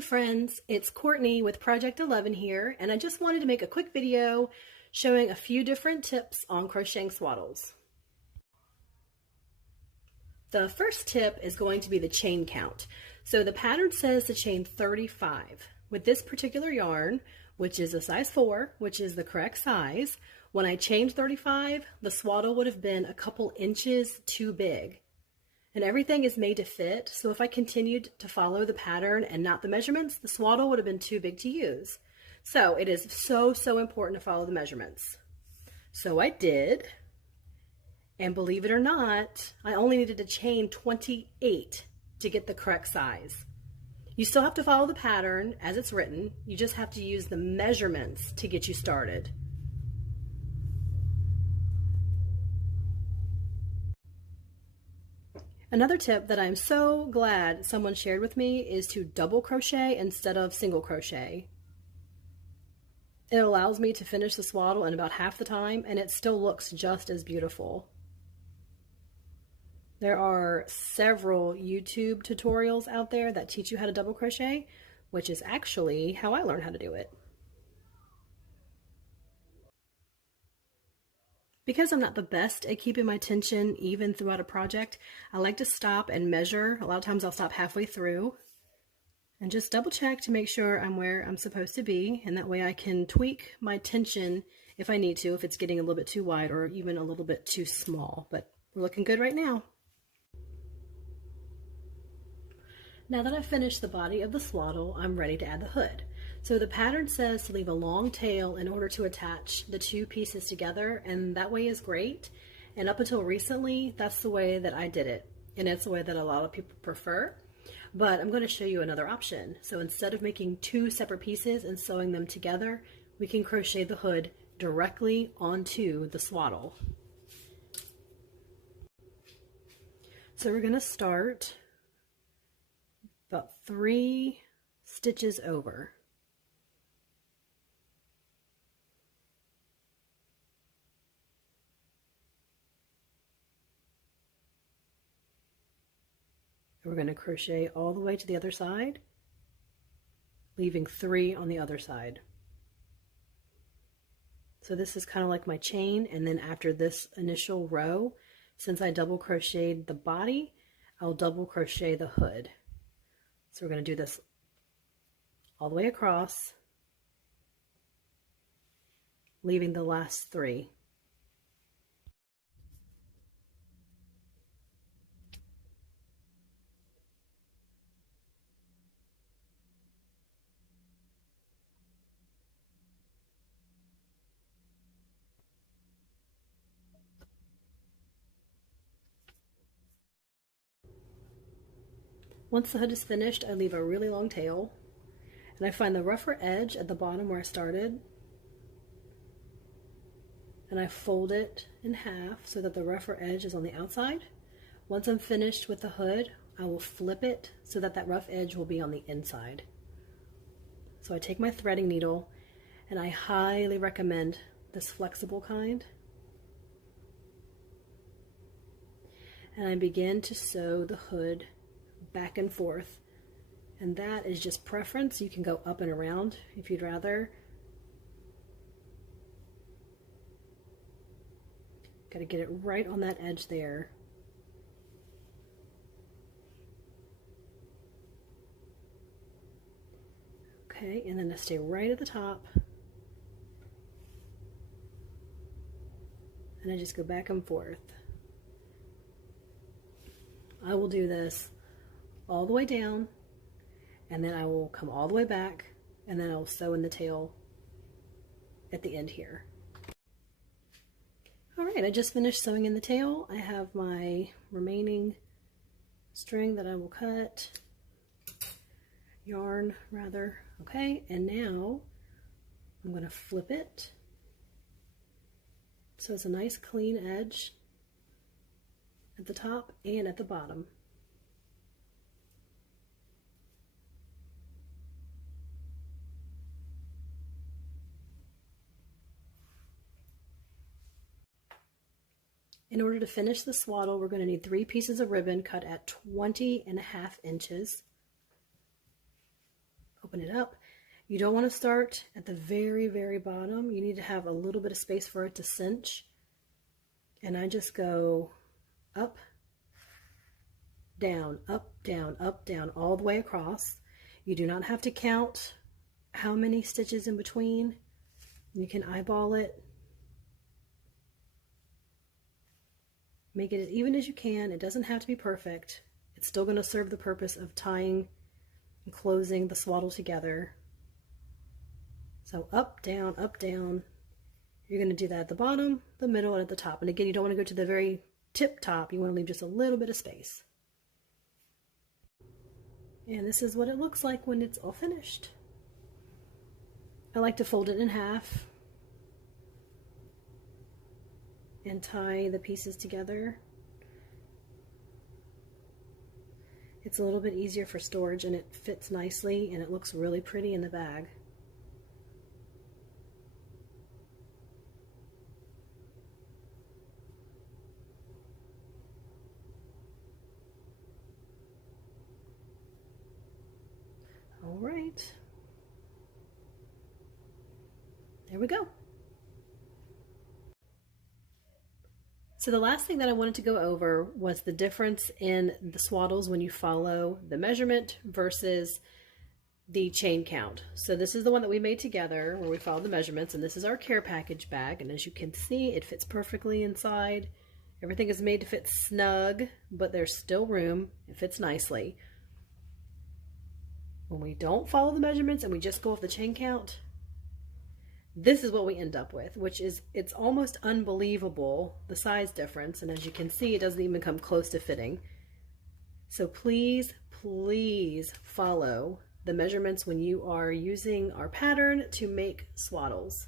Hey friends, it's Courtney with Project 11 here, and I just wanted to make a quick video showing a few different tips on crocheting swaddles. The first tip is going to be the chain count. So the pattern says to chain 35. With this particular yarn, which is a size 4, which is the correct size, when I chained 35, the swaddle would have been a couple inches too big. And everything is made to fit, so if I continued to follow the pattern and not the measurements, the swaddle would have been too big to use. So it is so important to follow the measurements. So I did, and believe it or not, I only needed to chain 28 to get the correct size. You still have to follow the pattern as it's written, you just have to use the measurements to get you started. Another tip that I'm so glad someone shared with me is to double crochet instead of single crochet. It allows me to finish the swaddle in about half the time, and it still looks just as beautiful. There are several YouTube tutorials out there that teach you how to double crochet, which is actually how I learned how to do it. Because I'm not the best at keeping my tension even throughout a project, I like to stop and measure. A lot of times I'll stop halfway through and just double check to make sure I'm where I'm supposed to be, and that way I can tweak my tension if I need to, if it's getting a little bit too wide or even a little bit too small. But we're looking good right now. Now that I've finished the body of the swaddle, I'm ready to add the hood. So the pattern says to leave a long tail in order to attach the two pieces together, and that way is great. And up until recently, that's the way that I did it. And it's the way that a lot of people prefer. But I'm going to show you another option. So instead of making two separate pieces and sewing them together, we can crochet the hood directly onto the swaddle. So we're going to start about 3 stitches over. We're going to crochet all the way to the other side, leaving 3 on the other side. So this is kind of like my chain, and then after this initial row, since I double crocheted the body, I'll double crochet the hood. So we're going to do this all the way across, leaving the last 3. Once the hood is finished, I leave a really long tail, and I find the rougher edge at the bottom where I started, and I fold it in half so that the rougher edge is on the outside. Once I'm finished with the hood, I will flip it so that that rough edge will be on the inside. So I take my threading needle, and I highly recommend this flexible kind, and I begin to sew the hood back and forth, and that is just preference. You can go up and around if you'd rather. Got to get it right on that edge there. Okay, and then I stay right at the top, and I just go back and forth. I will do this all the way down, and then I will come all the way back, and then I'll sew in the tail at the end here. Alright, I just finished sewing in the tail. I have my remaining string that I will cut, yarn rather. Okay, and now I'm going to flip it so it's a nice clean edge at the top and at the bottom. In order to finish the swaddle, we're going to need 3 pieces of ribbon cut at 20.5 inches. open it up. You don't want to start at the very, very bottom. You need to have a little bit of space for it to cinch. And I just go up, down, up, down, all the way across. You do not have to count how many stitches in between. You can eyeball it. Make it as even as you can. It doesn't have to be perfect. It's still going to serve the purpose of tying and closing the swaddle together. So up, down, up, down. You're going to do that at the bottom, the middle, and at the top. And again, you don't want to go to the very tip top. You want to leave just a little bit of space. And this is what it looks like when it's all finished. I like to fold it in half and tie the pieces together. It's a little bit easier for storage and it fits nicely and it looks really pretty in the bag. All right, there we go. So the last thing that I wanted to go over was the difference in the swaddles when you follow the measurement versus the chain count. So this is the one that we made together where we followed the measurements, and this is our care package bag. And as you can see, it fits perfectly inside. Everything is made to fit snug, but there's still room. It fits nicely. When we don't follow the measurements and we just go off the chain count, this is what we end up with, which is, it's almost unbelievable, the size difference. And as you can see, it doesn't even come close to fitting. So please, please follow the measurements when you are using our pattern to make swaddles.